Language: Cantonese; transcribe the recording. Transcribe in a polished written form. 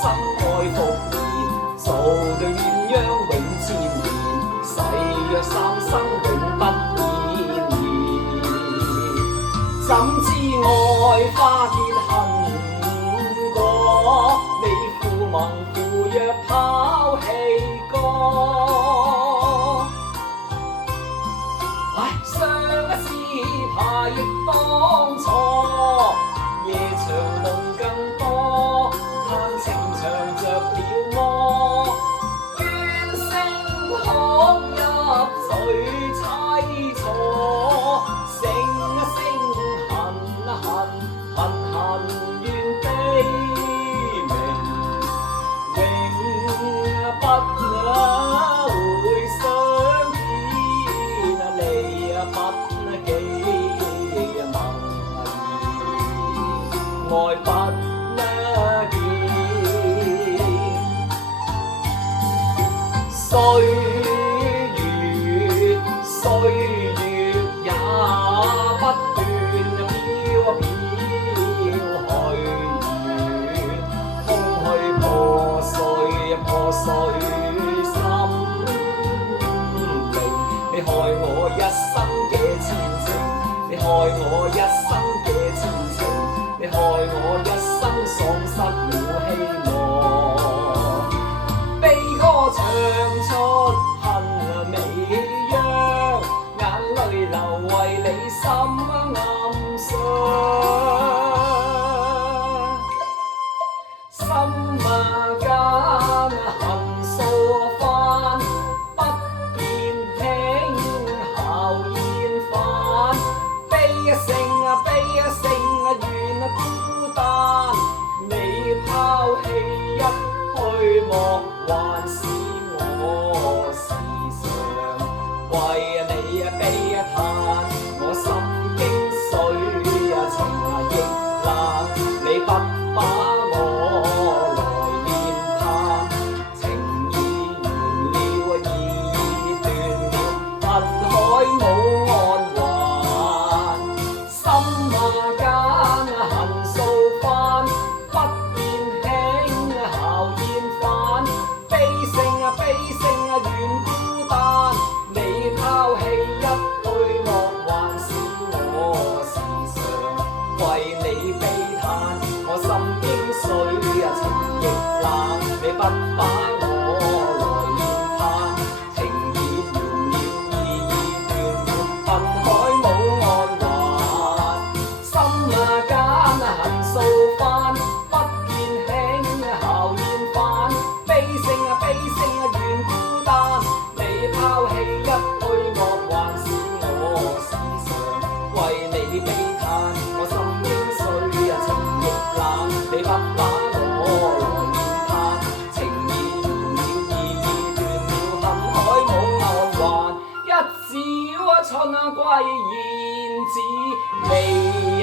心愛復燃，做對鴛鴦永纏綿，誓約三生永不變遷。怎知愛花結恨果，你負盟負約拋棄歌。唉，上一次爬亦當錯，夜長夢更多，嘆情長着了魔，怨聲哭泣最凄楚，聲恨怨悲鳴，永不能會相見，離不記盟誼，愛不能見。歲月也不斷飄飄破碎心靈，你害我一生嘅前程，你害我一生嘅前程，你害我一生喪失了希望。悲歌唱出恨美央，眼淚流為你心暗傷。心間恨數番，不見輕效厭煩，悲一聲怨孤單，你拋棄一去莫還是我時常為你悲嘆，我心經碎情亦冷，你不把不把我來念盼，情意渺渺，意義斷了，恨海無岸還。心間恨數番，不見輕效厭煩，悲聲怨孤單，你拋棄一去莫還是我時常為你悲嘆，我心經碎情亦冷，你不把我來念盼。一朝春歸燕子，未日。